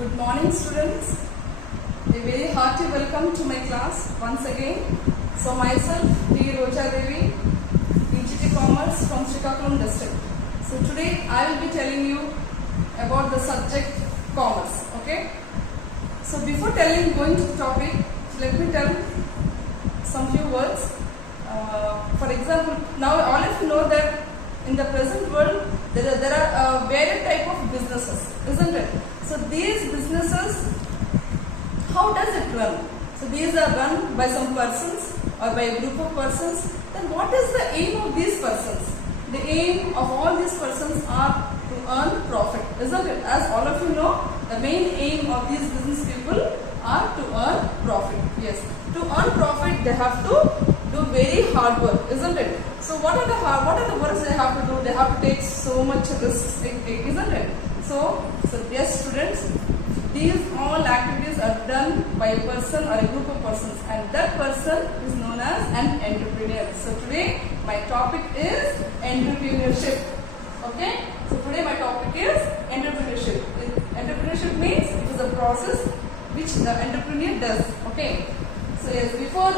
Good morning, students. A very hearty welcome to my class once again. So myself, K ROJA DEVI, EGT Commerce from SRIKAKULAM district. So today I will be telling you about the subject commerce. Okay. So before going to the topic, let me tell some few words. For example, now all of you know that in the present world there are various type of businesses, isn't it? So these businesses, how does it run? So these are run by some persons or by a group of persons. Then what is the aim of these persons? The aim of all these persons are to earn profit, isn't it? As all of you know, the main aim of these business people are to earn profit. Yes, to earn profit they have to do very hard work, isn't it? So what are the works they have to do? They have to take so much risks, isn't it? So yes, students, these all activities are done by a person or a group of persons, and that person is known as an entrepreneur. So today my topic is entrepreneurship. Okay. So today my topic is entrepreneurship. Entrepreneurship means it is a process which the entrepreneur does. Okay. So yes, before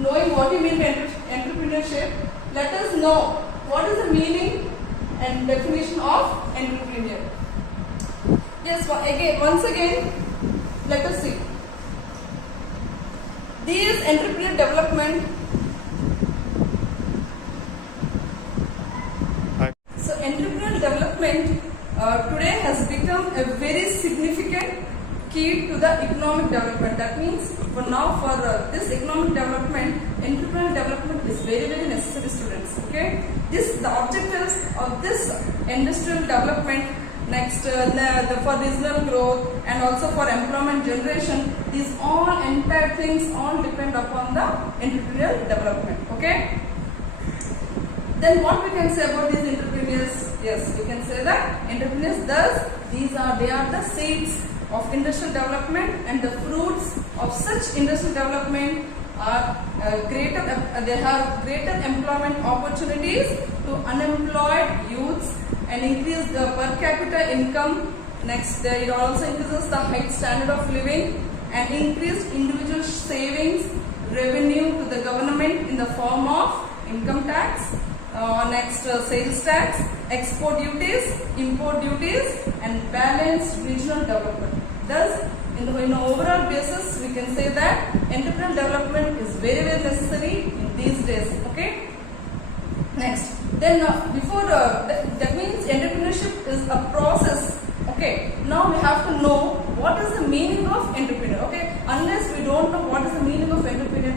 knowing what you mean by entrepreneurship, let us know what is the meaning and definition of entrepreneur. Yes, once again, let us see. These entrepreneur development. So entrepreneurial development today has become a very significant key to the economic development. That means for this economic development, entrepreneurial development is very necessary, students. Okay, the objectives of this industrial development, next for regional growth and also for employment generation, these entire things all depend upon the entrepreneurial development. Okay. Then what we can say about these entrepreneurs? Yes, we can say that entrepreneurs they are the seeds of industrial development, and the fruits of such industrial development are they have greater employment opportunities to unemployed youths and increase the per capita income. Next, it also increases the high standard of living and increased individual savings, revenue to the government in the form of income tax, sales tax, export duties, import duties, and balanced regional development. Thus, in overall basis, we can say that entrepreneurial development is very necessary in these days. Okay. Next, then that means entrepreneurship is a process. Okay. Now we have to know what is the meaning of entrepreneur. Okay. Unless we don't know what is the meaning of entrepreneur,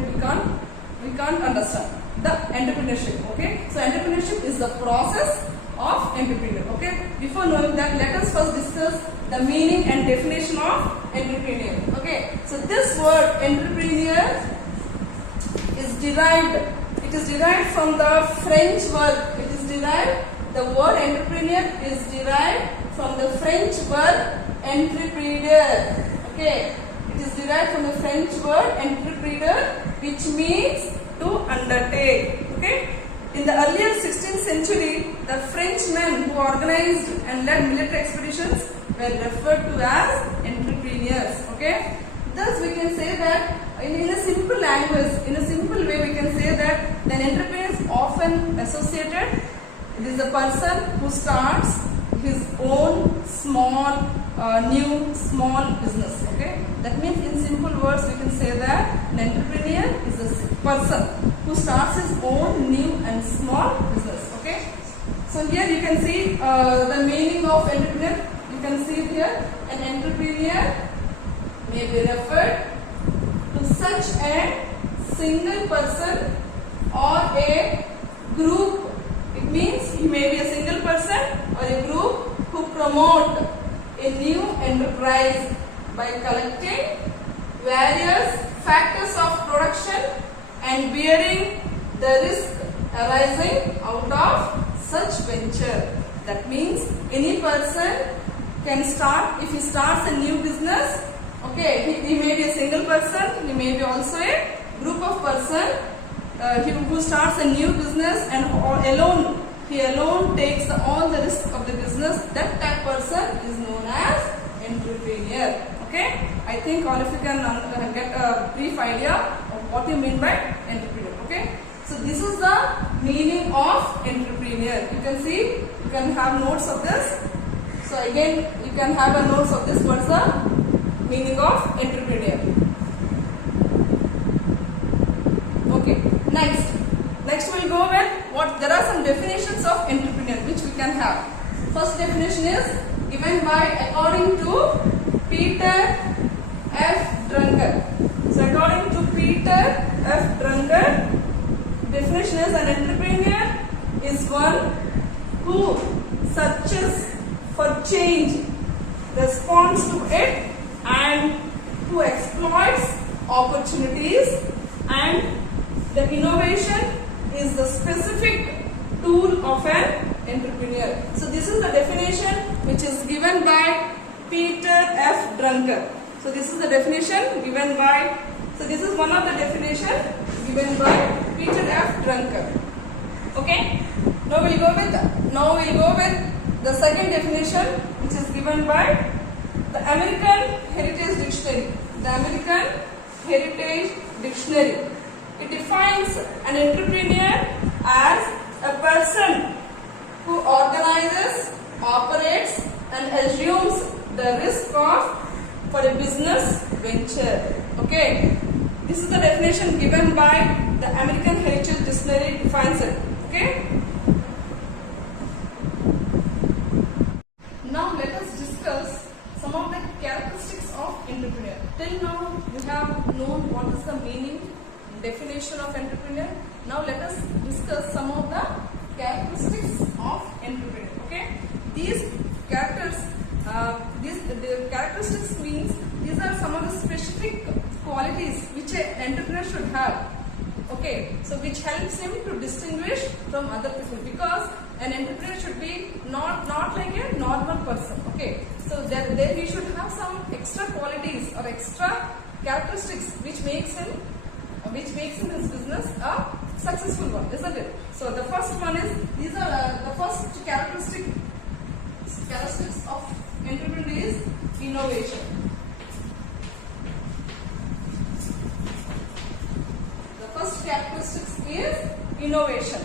we can't understand the entrepreneurship. Okay. So entrepreneurship is the process of entrepreneur. Okay. Before knowing that, let us first discuss the meaning and definition of entrepreneur. Okay. So this word entrepreneur is derived. It is derived from the French word. The word entrepreneur is derived from the French word entrepreneur. Okay. It is derived from the French word entrepreneur, which means to undertake. Okay. In the earlier 16th century, the Frenchmen who organized and led military expeditions were referred to as entrepreneurs. Okay. Thus, we can say that in a simple language, in a simple way, we can say that an entrepreneur is often associated. It is a person who starts his own new small business. Okay. That means in simple words, we can say that an entrepreneur is a person who starts his own new and small business. Okay. So here you can see the meaning of entrepreneur. You can see here, an entrepreneur may be referred to such a single person or a group. It means he may be a single person or a group who promote a new enterprise by collecting various factors of production and bearing the risk arising out of such venture. That means any person can start, if he starts a new business, okay, he may be a single person, he may be also a group of person who starts a new business and he alone takes all the risk of the business. That person is known as entrepreneur. Okay, I think all of you can get a brief idea of what you mean by entrepreneur. Okay, so this is the meaning of entrepreneur. You can see, you can have notes of this. So again, you can have a notes of this. What's the meaning of entrepreneur? Okay, next we'll go with what there are some definitions of entrepreneur which we can have. First definition is given by according to Peter F. Drucker. So according to Peter F. Drucker, definition is an entrepreneur is one who searches for change, responds to it, and who exploits opportunities, and the innovation is the specific tool of an entrepreneur. So this is the definition which is given by Peter F. Drucker. So this is the definition given by, so this is one of the definition given by Peter F. Drucker. Okay. Now we'll go with the second definition which is given by the American Heritage Dictionary. The American Heritage Dictionary. It defines an entrepreneur as a person who organizes, operates, and assumes the risk for a business venture. Okay, this is the definition given by the American Heritage Dictionary. Defines it. Okay. Now let us discuss some of the characteristics of entrepreneur. Till now you have known what is the meaning, definition of entrepreneur. Now let us discuss some of the characteristics of entrepreneur. Okay, these characters, the characteristics means these are some of the specific qualities which an entrepreneur should have. Okay, so which helps him to distinguish from other people, because an entrepreneur should be not like a normal person. Okay, so there he should have some extra qualities or extra characteristics which makes him his business a successful one, isn't it? So the first one is, these are the first characteristics of entrepreneur is innovation. The first characteristics is innovation.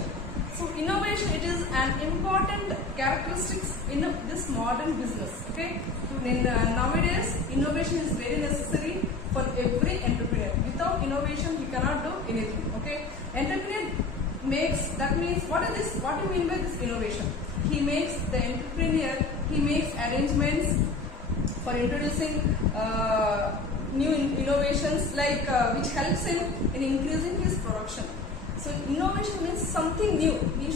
So innovation, it is an important characteristics in this modern business. Okay, nowadays innovation is very necessary for every entrepreneur. Without innovation, he cannot do anything. Okay, entrepreneur makes, that means what do you mean by this innovation? He makes arrangements for introducing new innovations, like which helps him in increasing his production. So innovation means something new. He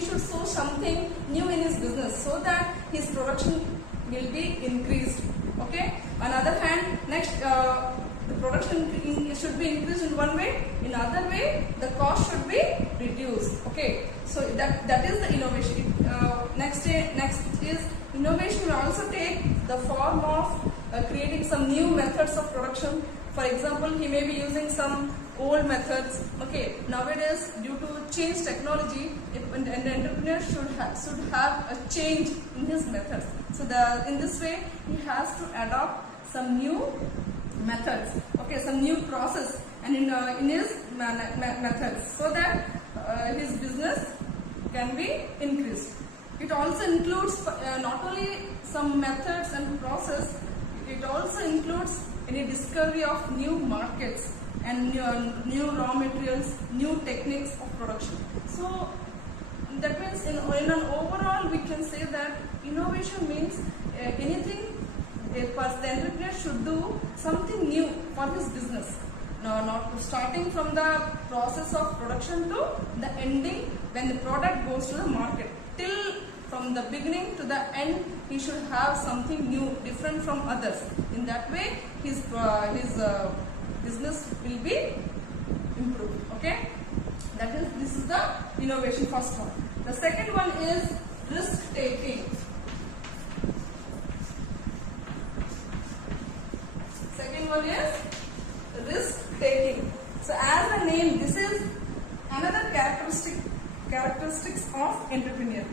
should show something new in his business so that his production will be increased. Okay. On the other hand, next the production should be increased in one way. In other way, the cost should be reduced. Okay. So that is the innovation. Next is innovation will also take the form of creating some new methods of production. For example, he may be using some old methods. Okay, nowadays due to change technology, an entrepreneur should have a change in his methods. So in this way, he has to adopt some new methods. Okay, some new process and in his methods, so that his business can be increased. It also includes not only some methods and process. It also includes any discovery of new markets and new raw materials, new techniques of production. So that means in an overall we can say that innovation means anything the entrepreneur should do something new for his business. Now, not starting from the process of production to the ending when the product goes to the market. Till from the beginning to the end, he should have something new, different from others. In that way, his business will be improved. Okay, this is the innovation, first one. The second one is risk taking. Second one is risk taking. So as a name, this is another characteristics of entrepreneur.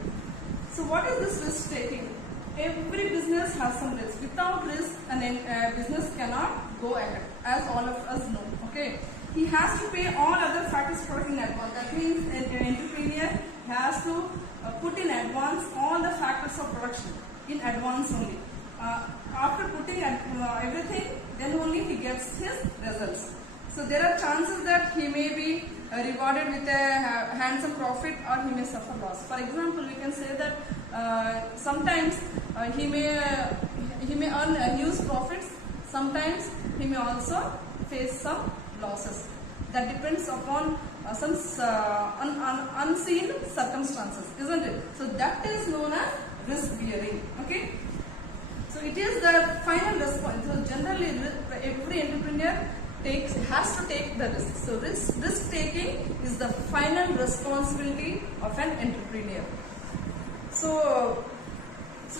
So what is this risk taking? every business has some risk. Without risk, a business cannot go ahead, as all of us know. Okay, he has to pay all other factors for in advance. That means an entrepreneur has to put in advance all the factors of production in advance only. After putting everything, then only he gets his results. So there are chances that he may be rewarded with a handsome profit, or he may suffer loss. For example, we can say that sometimes he may earn huge profits. Sometimes he may also face some losses. That depends upon some unseen circumstances, isn't it? So that is known as risk bearing. Okay. So it is the final response. So generally, every entrepreneur has to take the risk. So risk taking is the final responsibility of an entrepreneur. So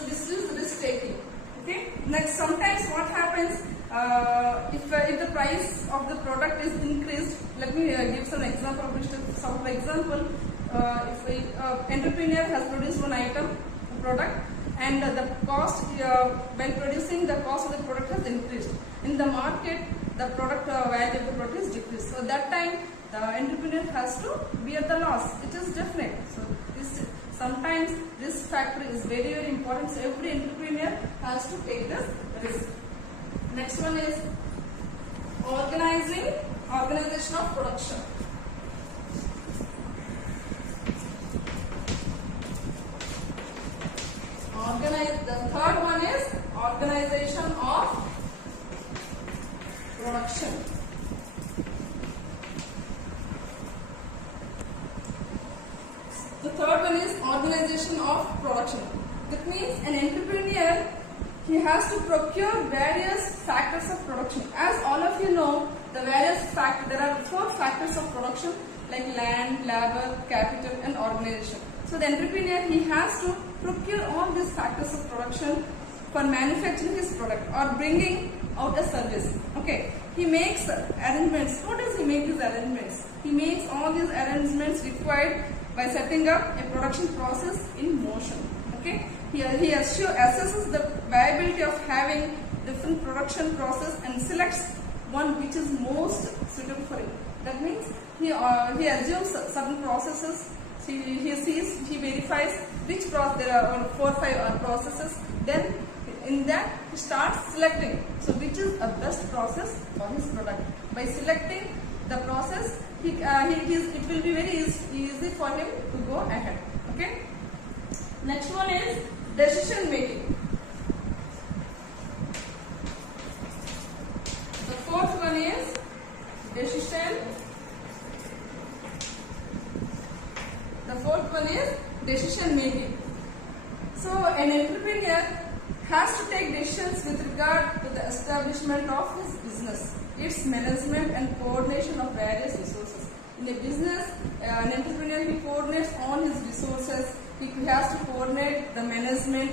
this is risk taking. Okay. Next, sometimes what happens if the price of the product is increased. Let me give some example. For example, if an entrepreneur has produced one item, a product, and the cost when producing, the cost of the product has increased. In the market, the product value of the product is decreased. So that time the entrepreneur has to bear the loss. It is definite. So sometimes this factor is very, very important. So every entrepreneur has to take this risk. Next one is organization of production. The third one is organization of production. The third one is organization of production. That means an entrepreneur, he has to procure various factors of production. As all of you know, there are 4 factors of production, like land, labor, capital, and organization. So the entrepreneur, he has to procure all these factors of production for manufacturing his product or bringing out a service. Okay, he makes arrangements. How does he make these arrangements? He makes all these arrangements required by setting up a production process in motion. Okay, he assesses the viability of having different production process and selects one which is most suitable for him. That means he assumes certain processes. He verifies which process. There are 4 or 5 processes. Then in that he starts selecting. So which is a best process for his product. By selecting the process, it will be very easy for him to go ahead. Okay. Next one is decision making. The fourth one is decision making. So an entrepreneur has to take decisions with regard to the establishment of his business, its management and coordination of various resources. In a business, an entrepreneur, he coordinates all his resources. He has to coordinate the management.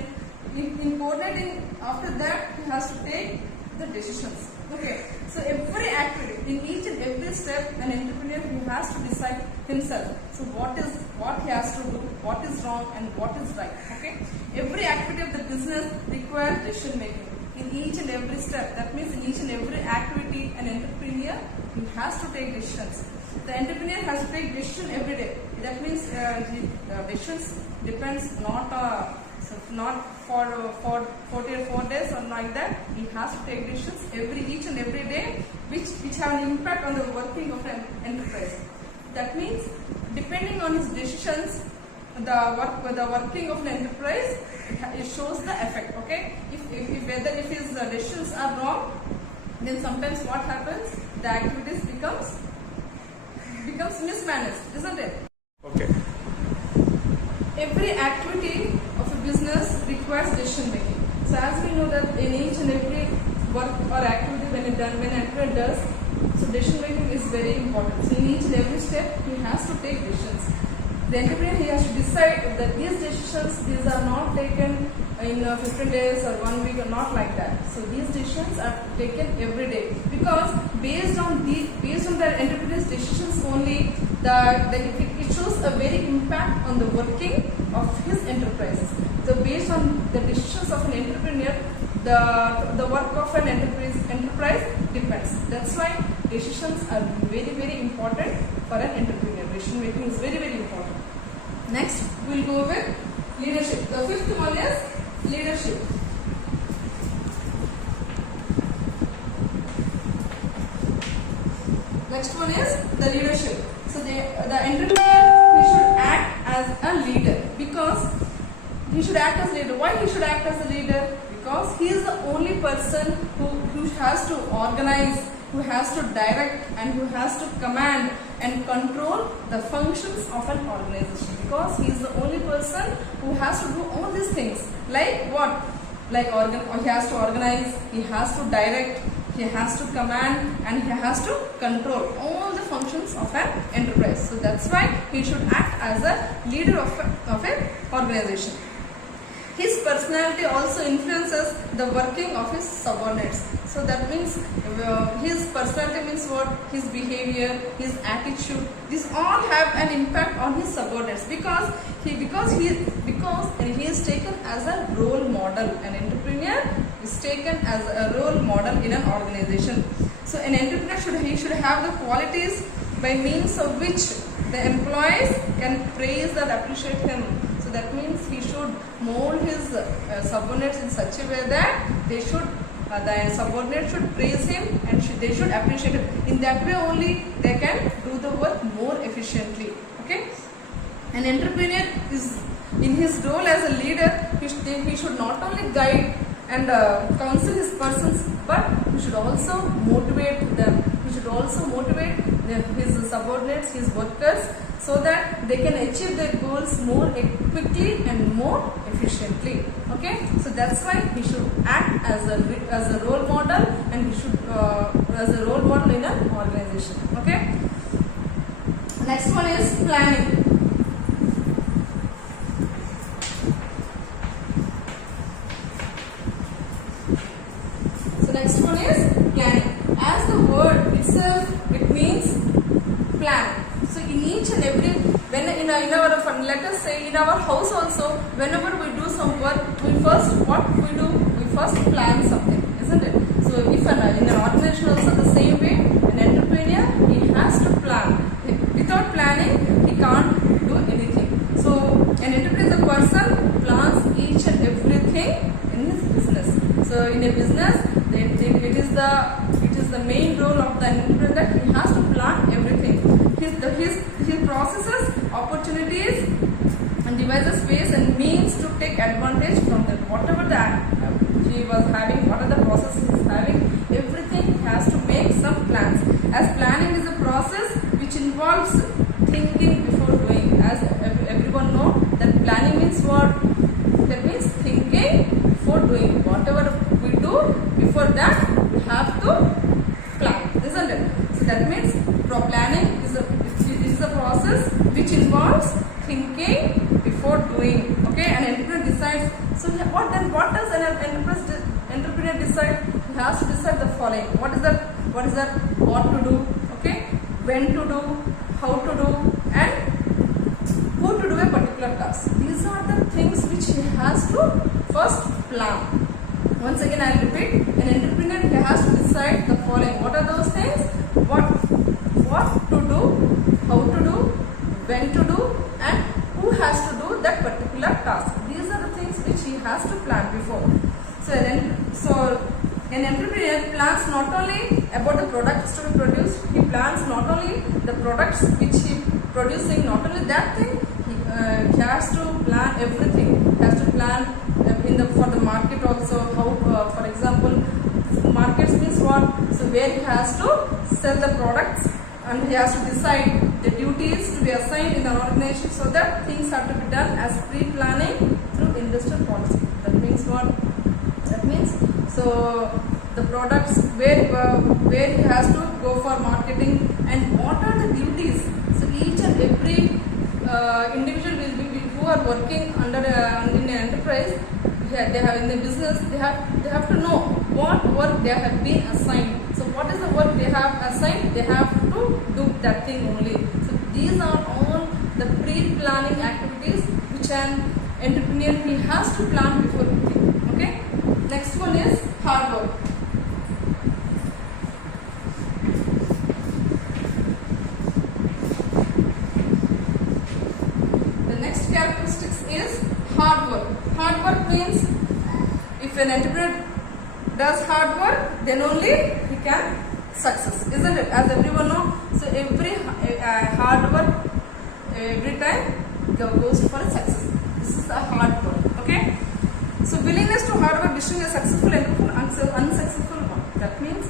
In coordinating, after that, he has to take the decisions. Okay, so every activity, in each and every step, an entrepreneur, he has to decide himself. So what he has to do, what is wrong and what is right. Okay, every activity of the business requires decision making. In each and every step, that means in each and every activity, an entrepreneur, he has to take decisions. The entrepreneur has to take decision every day. That means decisions depends not for 44 days or like that. He has to take decisions each and every day, which have an impact on the working of an enterprise. That means depending on his decisions, the working of an enterprise, it shows the effect. Okay, if his decisions are wrong, then sometimes what happens? The activities becomes mismanaged, isn't it? Okay. Every activity of a business requires decision making. So as we know that in each and every work or activity when an entrepreneur does, so decision making is very important. So in each and every step, he has to take decisions. The entrepreneur, he has to decide that these decisions are not taken in 15 days or 1 week or not like that. So these decisions are taken every day, because based on the entrepreneur's decisions only, it shows a very impact on the working of his enterprise. So based on the decisions of an entrepreneur, the work of an enterprise depends. That's why decisions are very, very important for an entrepreneur. Decision making is very, very important. Next, we'll go with leadership. The fifth one is leadership. Next one is the leadership. So the entrepreneur, he should act as a leader, because he should act as a leader. Why he should act as a leader? Because he is the only person who has to organize, who has to direct, and who has to command and control the functions of an organization. Because he is the only person who has to do all these things. Like what? Like he has to organize, he has to direct, he has to command, and he has to control all the functions of an enterprise. So that's why he should act as a leader of an organization. His personality also influences the working of his subordinates. So that means his personality means what? His behavior, his attitude. These all have an impact on his subordinates, because he is taken as a role model. An entrepreneur is taken as a role model in an organization. So an entrepreneur should have the qualities by means of which the employees can praise and appreciate him. So that means he should mold his subordinates in such a way that the subordinates should praise him and they should appreciate him. In that way only they can do the work more efficiently. Okay. An entrepreneur is, in his role as a leader, he should not only guide and counsel his persons, but he should also motivate them. He should also motivate his subordinates, his workers, so that they can achieve their goals more quickly and more efficiently. Okay, so that's why he should act as a role model, and he should as a role model in an organization. Okay. Next one is planning. So next one is planning. As the word itself, it means plan. So in each and every, in our, let us say in our house also, whenever we do some work, we first plan something, isn't it? So if in an organization also the same way, an entrepreneur, he has to plan. Without planning, he can't do anything. So an entrepreneur is a person plans each and everything in his business. So in a business, it is the main role of the entrepreneur that he has to plan everything. His processes, opportunities, and devices, ways and means to take advantage from them. Whatever that he was having, whatever the process he is having, everything has to make some plans. As planning is a process which involves thinking before doing. As everyone know that planning means what? That means thinking before doing. Whatever we do, before that we have to plan, isn't it? So that means planning is a process which involves thinking before doing. Okay, an entrepreneur decides. So what does an entrepreneur decide? He has to decide the following. What is that? What to do? Okay, when to do, how to do, and who to do a particular task. These are the things which he has to first plan. Once again, I will repeat. An entrepreneur, he has to decide the following. What are those things? What to do, how to do, when to do, and who has to do that particular task. These are the things which he has to plan before. So an entrepreneur plans not only about the products to be produced, he plans not only the products which he producing, not only that thing, he has to plan everything. He has to plan for the market also. How, for example, markets means what? So where he has to sell the products, and he has to decide the duties to be assigned in the organization, so that things have to be done as pre-planning through industrial policy. That means what? That means so the products where he has to go for marketing, and what are the duties. So each and every individual who are working under in an enterprise, they have in the business, they have to know what work they have been assigned. So what is the work they have assigned? They have to do that thing only. So these are all the pre-planning activities which which an entrepreneur he has to plan before he think. Okay. Next one is hard work. The next characteristics is hard work. Hard work means if an entrepreneur does hard work, then only he can success, isn't it? As everyone know, so every hard work every time goes for success. This is a hard work. Okay. So willingness to hard work distinguish a successful entrepreneur from unsuccessful one. That means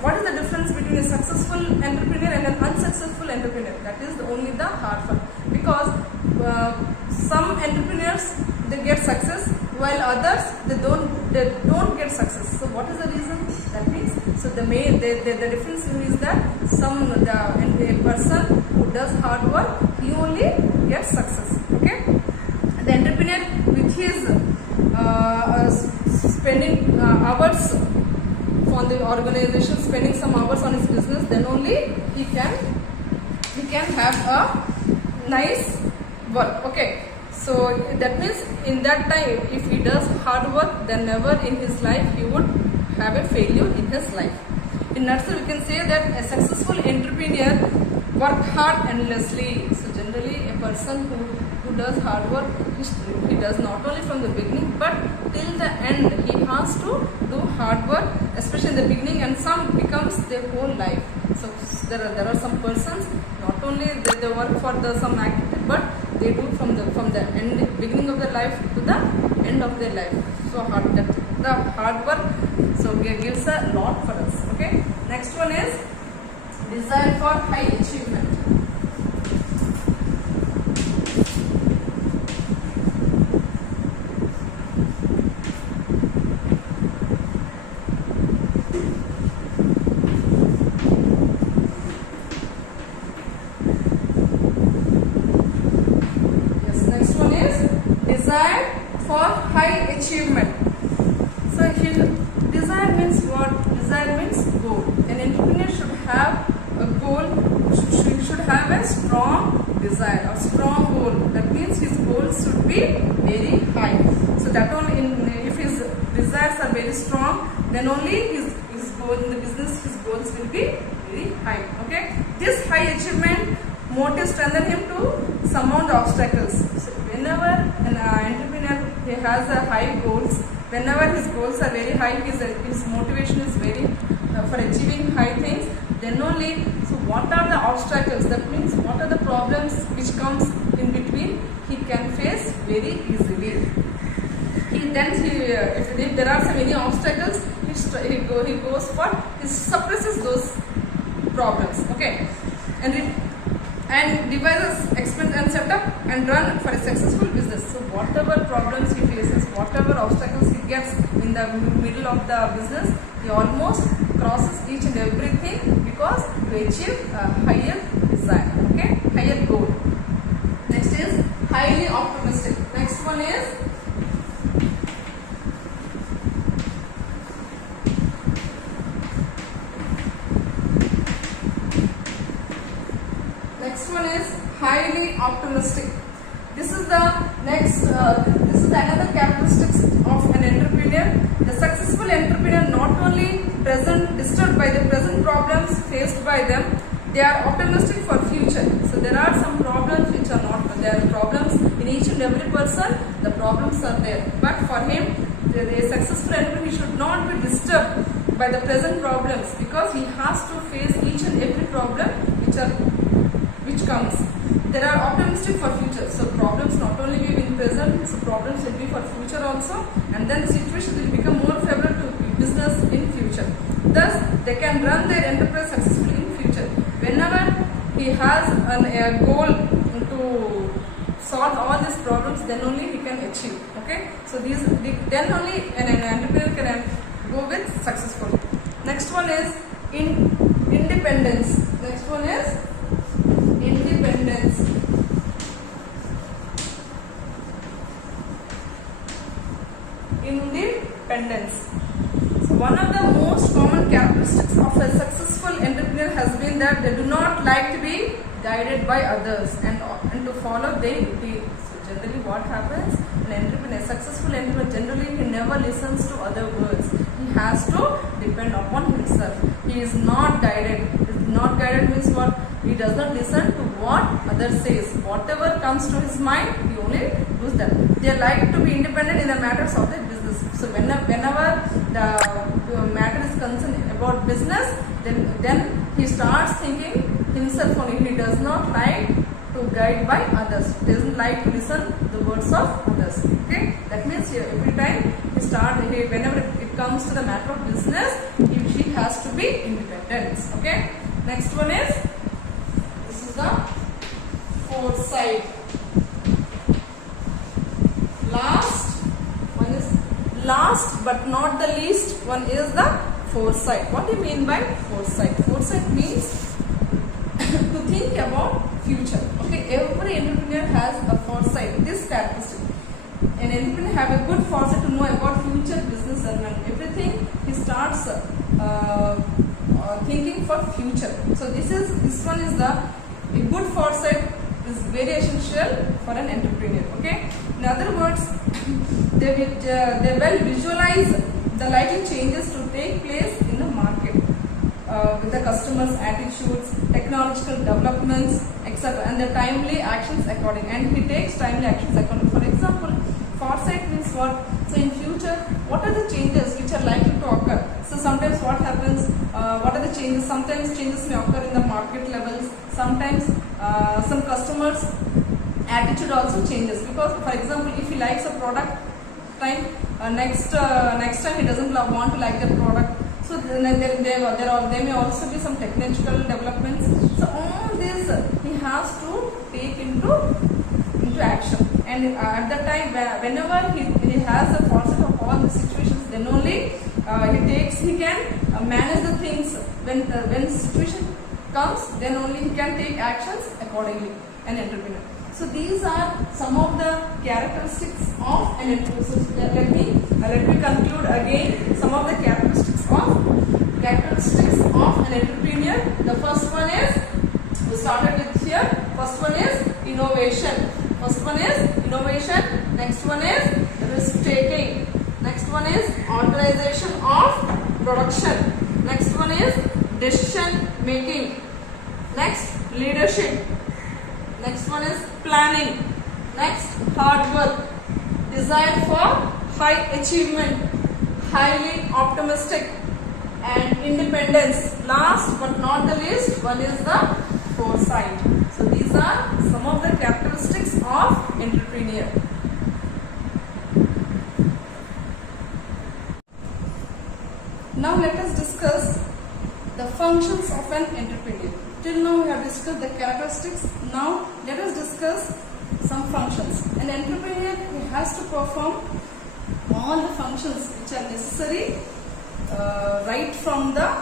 what is the difference between a successful entrepreneur and an unsuccessful entrepreneur? That is only the hard work. Because some entrepreneurs they get success, while others they don't get success. So what is the reason? That means so the difference is that a person who does hard work he only gets success. Okay. The entrepreneur with his spending hours on the organization, spending some hours on his business, then only he can have a nice work. Okay. So that means in that time, if he does hard work, then never in his life he would have a failure in his life. In nutshell, we can say that a successful entrepreneur work hard endlessly. So generally, a person who does hard work, he does not only from the beginning, but till the end, he has to do hard work, especially in the beginning, and some becomes their whole life. So there are some persons, not only they work for some activity, but they do from the end, beginning of their life to the end of their life. So the hard work so gives a lot for us. Okay. Next one is desire for high achievement. Desire for high achievement. So desire means what? Desire means goal. An entrepreneur should have a goal, should have a strong desire, a strong goal. That means his goals should be very high. So that only if his desires are very strong, then only his goal in the business, his goals will be very high. Okay. This high achievement motive strengthen him to surmount obstacles. So whenever an entrepreneur he has a high goals, whenever his goals are very high, his motivation is very for achieving high things, then only, so what are the obstacles? That means what are the problems which comes in between, he can face very easily. If there are so many obstacles, he goes for, he suppresses those problems. Okay. And devises, expense and setup and run for a successful business. So whatever problems he faces, whatever obstacles he gets in the middle of the business, he almost crosses each and everything because to achieve a higher desire, okay, higher goal. Next is highly optimistic. Next one is highly optimistic. This is the next. This is another characteristics of an entrepreneur. The successful entrepreneur not only disturbed by the present problems faced by them, they are optimistic for future. So there are some problems which are not. There are problems in each and every person. The problems are there, but for him, a successful entrepreneur he should not be disturbed by the present problems because he has to face each and every problem which comes. There are optimistic for future. So problems not only will be in present, so problems will be for future also, and then the situation will become more favorable to business in future. Thus, they can run their enterprise successfully in future. Whenever he has a goal to solve all these problems, then only he can achieve. Okay, so then only an entrepreneur can go with successful. Next one is independence. Next one is independence. Independence. So one of the most common characteristics of a successful entrepreneur has been that they do not like to be guided by others and to follow their routine. So Generally what happens, an entrepreneur, successful entrepreneur, generally he never listens to other words. He has to depend upon himself. He is not guided. Not guided means what? He does not listen to what others says. Whatever comes to his mind, he only does that. They like to be independent in the matters of their business. So whenever the matter is concerned about business, then he starts thinking himself only. He does not like to guide by others. He doesn't like to listen the words of others. Okay, that means every time whenever it comes to the matter of business, she has to be independent. Okay. Next one is, this is the foresight. Last but not the least one is the foresight. What do you mean by foresight? Foresight means to think about future. Okay, every entrepreneur has a foresight. This characteristic. An entrepreneur have a good foresight to know about future business and everything. He starts thinking for future. So this one is a good foresight is very essential for an entrepreneur. Okay. In other words, they will visualize the likely changes to take place in the market with the customers' attitudes, technological developments, etc., and the timely actions according. And he takes timely actions according. For example, foresight means what? So in future, what are the changes which are likely to occur? So sometimes what happens? What are the changes? Sometimes changes may occur in the market levels. Sometimes some customers' attitude also changes, because, for example, if he likes a product, next time he doesn't want to like that product. So then there may also be some technical developments. So all this he has to take into action. And at that time, whenever he has a foresight of all the situations, then only he can manage the things. When the situation comes, then only he can take actions accordingly. An entrepreneur. So these are some of the characteristics of an entrepreneur. So let me conclude again some of the characteristics of an entrepreneur. The first one is, we started with here. First one is innovation. Next one is risk taking. Next one is organization of production. Next one is decision making. Next, leadership. Next one is planning. Next, hard work. Desire for high achievement. Highly optimistic. And independence. Last but not the least, one is the foresight. So these are some of the characteristics of entrepreneur. Now let us discuss the functions of an entrepreneur. Till now we have discussed the characteristics. Now let us discuss some functions. An entrepreneur has to perform all the functions which are necessary right from the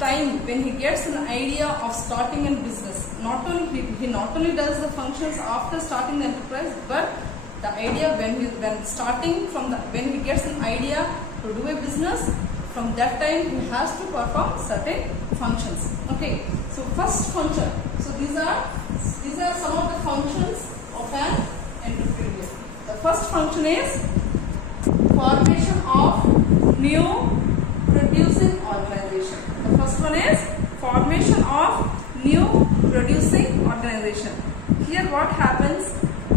time when he gets an idea of starting a business. He not only does the functions after starting the enterprise, but the idea when he gets an idea to do a business, from that time he has to perform certain functions. Okay. So first function. So these are some of the functions of an entrepreneur. The first function is formation of new producing organization. The first one is formation of new producing organization. Here what happens?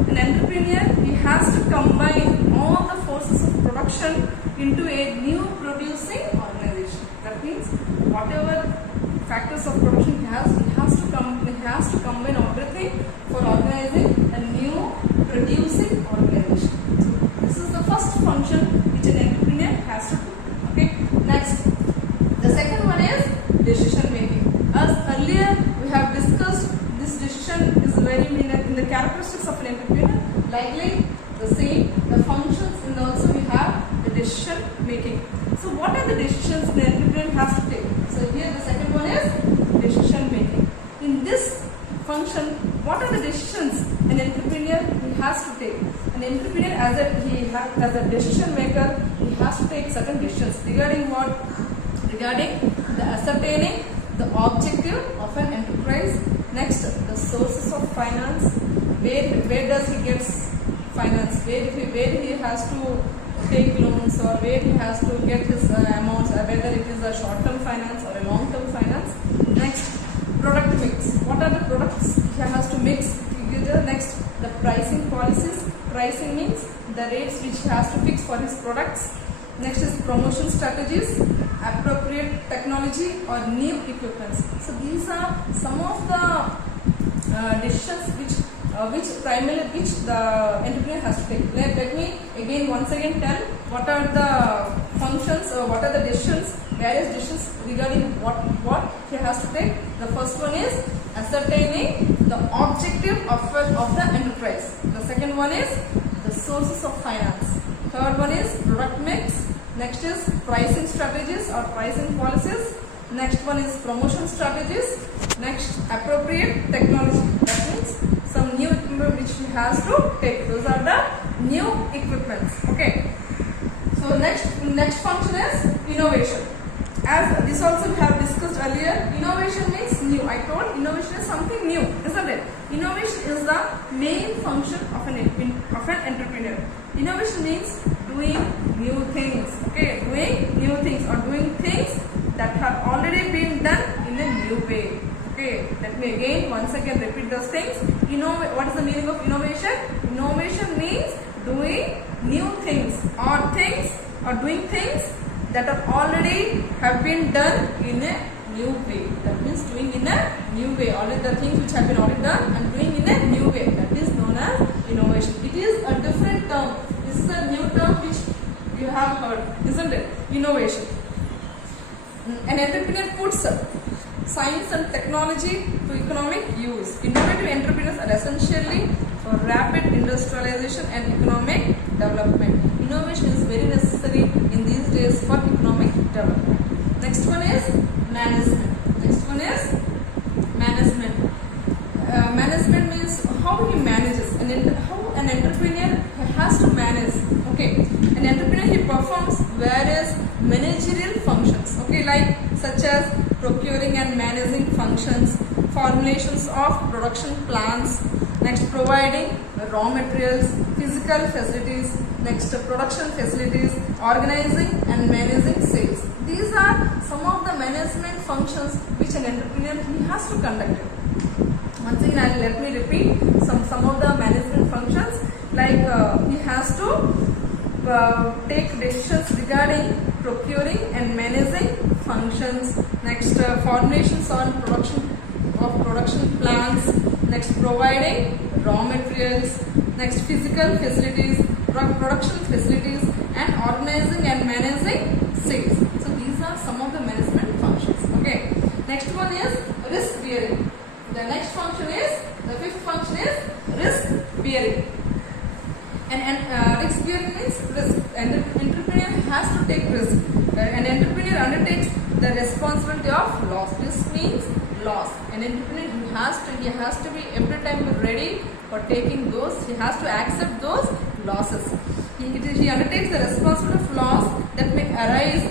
An entrepreneur, he has to combine all the forces of production into a new producing organization. That means whatever factors of production he has to combine everything for organizing a new producing organization. So this is the first function which an entrepreneur has to do. Okay. Next, the second one is decision making. As earlier we have discussed, this decision is very in the characteristics of an entrepreneur. Likely the same, the functions, and also we have the decision making. So what are the decisions the entrepreneur has to take? So here the second one is decision making. In this function, what are the decisions an entrepreneur has to take? An entrepreneur as a decision maker, he has to take certain decisions regarding what? Regarding the ascertaining the objective of an enterprise. Next, the sources of finance. where does he get finance, where he has to take loans, or where he has to get his amounts, whether it is a short-term finance or a long-term finance. Next, product mix. What are the products he has to mix together? Next, the pricing policies. Pricing means the rates which he has to fix for his products. Next is promotion strategies, appropriate technology or new equipments. So these are some of the decisions which the entrepreneur has to take. Let me again once again tell what are the functions or what are the decisions, various decisions regarding what he has to take. The first one is ascertaining the objective of the enterprise. The second one is the sources of finance. Third one is product mix. Next is pricing strategies or pricing policies. Next one is promotion strategies. Next, appropriate technology. That means some new equipment which he has to take. Those are the new equipments. Okay. So next function is innovation. As this also we have discussed earlier, innovation means new. I told innovation is something new, isn't it? Innovation is the main function of an entrepreneur. Innovation means doing new things. Okay, doing new things or doing things that have already been done in a new way. Okay, let me once again repeat those things. What is the meaning of innovation? Innovation means doing new things or doing things that are already have been done in a new way. That means doing in a new way. Already the things which have been already done and doing in a new way. That is known as innovation. It is a different term. This is a new term which you have heard, isn't it? Innovation. An entrepreneur puts science and technology to economic use. Innovative entrepreneurs are essentially for rapid industrialization and economic development. Innovation is very necessary in these days for economic development. Next one is management. Management means how he manages and how an entrepreneur has to manage. Okay, an entrepreneur he performs various managerial functions. Okay, like such as procuring and managing functions, formulations of production plans, next providing raw materials, physical facilities, next production facilities, organizing and managing sales. These are some of the management functions which an entrepreneur he has to conduct. Once again, let me repeat some of the management functions, like he has to take decisions regarding procuring and managing functions, next formulations on production plans, next providing raw materials, next physical facilities, production facilities, and organizing and managing sales. So these are some of the management functions. Okay. Next one is risk bearing. The fifth function is risk bearing. And risk bearing means risk. An entrepreneur has to take risk. An entrepreneur undertakes the responsibility of loss. This means loss. An entrepreneur he has to be every time ready for taking those. He has to accept those losses. He undertakes the responsibility of loss that may arise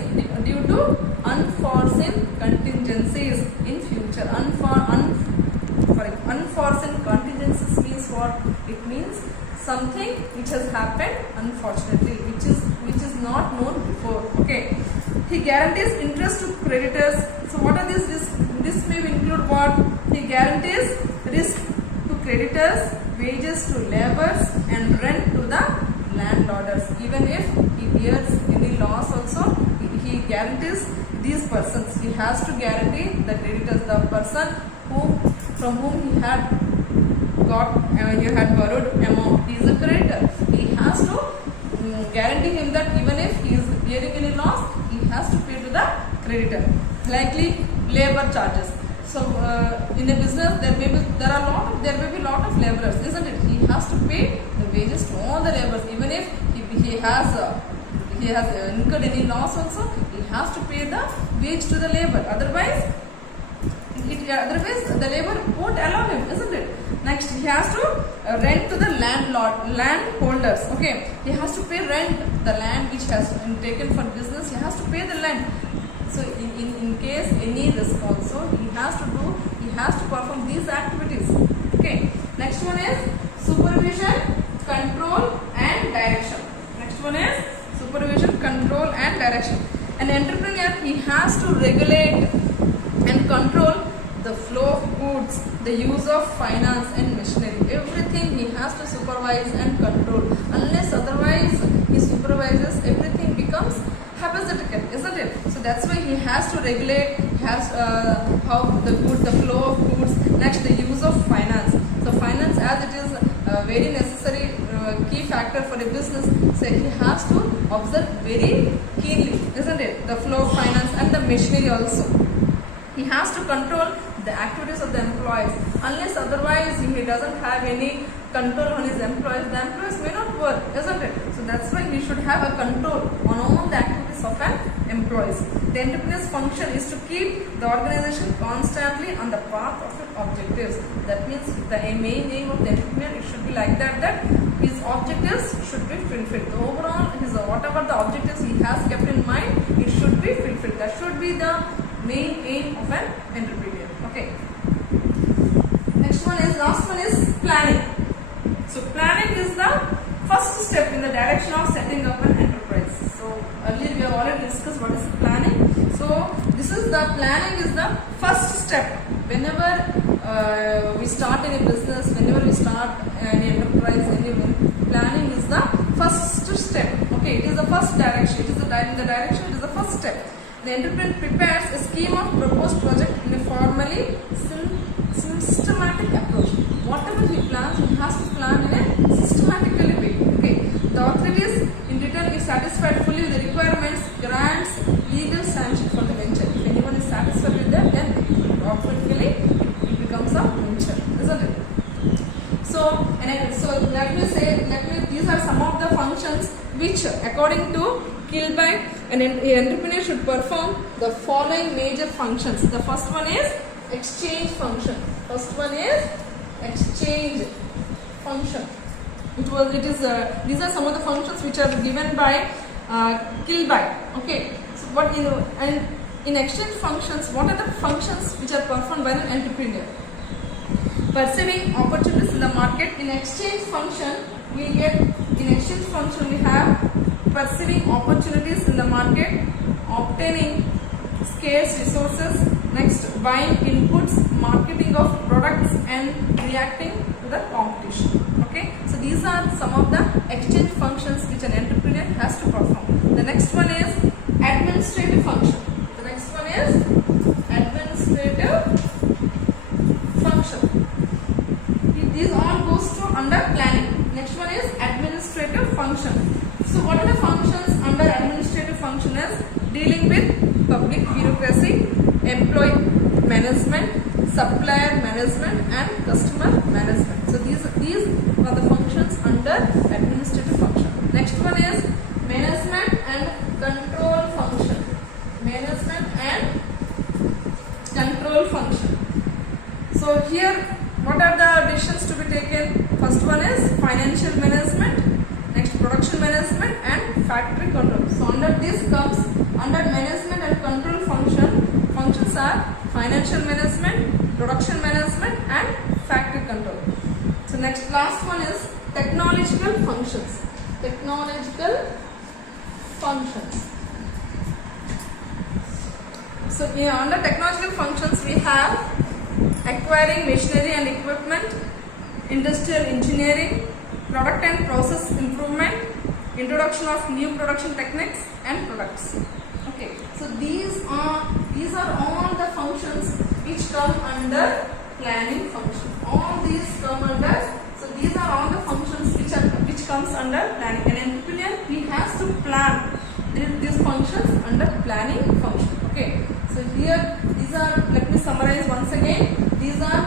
due to unforeseen contingencies in future. Unforeseen contingencies means what? It means something which has happened unfortunately, which is not known before. Okay. He guarantees interest to creditors. So what are these risks? This may include what? He guarantees risk to creditors, wages to laborers, and rent to the landlords. Even if he bears any loss also, he guarantees these persons. He has to guarantee the creditors, the person from whom he had borrowed amount. He is a creditor. He has to guarantee him that even if he is bearing any loss, he has to pay to the creditor. Likely labor charges. So in a business there may be a lot of laborers, isn't it? He has to pay the wages to all the laborers. Even if he has incurred any loss also, he has to pay the wage to the labor. Otherwise the labor won't allow him, isn't it? Next, he has to rent to the landholders. Okay, he has to pay rent, the land which has been taken for business. He has to pay the land. So in case any risk also, he has to perform these activities. Okay. Next one is supervision, control and direction. Next one is supervision, control and direction. An entrepreneur, he has to regulate and control the flow of goods, the use of finance and machinery. Everything he has to supervise and control. Unless otherwise he supervises, everything becomes hypothetical, isn't it? So that's why he has to regulate, he has how the flow of goods. Next, the use of finance. So finance, as it is a very necessary key factor for a business, so he has to observe very keenly, isn't it? The flow of finance and the machinery also. He has to control the activities of the employees. Unless otherwise he doesn't have any control on his employees, the employees may not work, isn't it? So that's why he should have a control on all the activities of an employees. The entrepreneur's function is to keep the organization constantly on the path of its objectives. That means the main aim of the entrepreneur, it should be like that his objectives should be fulfilled. The overall, whatever the objectives he has kept in mind, it should be fulfilled. That should be the main aim of an entrepreneur. Okay. Next one is, last one is planning. So planning is the first step in the direction of setting up an enterprise. So earlier we have already discussed what is planning. So this is the planning is the first step. Whenever we start any business, whenever we start any enterprise, planning is the first step. Okay, it is the first direction. It is the direction. It is the first step. The entrepreneur prepares a scheme of proposed project in a formally systematic approach. Whatever he plans, he has to plan in a systematically way. Okay. The authorities in return, if satisfied fully with the requirements, grants legal sanction for the venture. If anyone is satisfied with that, then automatically it becomes a venture, isn't it? So these are some of the functions which, according to Kilby, an entrepreneur should perform the following major functions. The first one is exchange function. These are some of the functions which are given by Kilby. Okay. So and in exchange functions, what are the functions which are performed by an entrepreneur? Perceiving opportunities in the market. In exchange function, we have perceiving opportunities in the market, obtaining scarce resources, next buying inputs, marketing of products and reacting to the competition. Okay, so these are some of the exchange functions which an entrepreneur has to perform. The next one is administrative function. These all goes to under planning. Next one is administrative function. So what are the functions under administrative function? Is dealing with public bureaucracy, employee management, supplier management and customer management. So these are the functions under administrative function. Next one is management and control function. So here, what are the decisions to be taken? First one is financial management, next production management and factory control. So under this comes under management and control functions are financial management, production management and factory control. So next, last one is technological functions. So under technological functions we have acquiring machinery and equipment, industrial engineering, product and process improvement, introduction of new production techniques and products. Okay, so these are all the functions which come under planning function. All these come under. So these are all the functions which comes under planning. An entrepreneur, he has to plan these functions under planning function. Okay, so here these are. Let me summarize once again. These are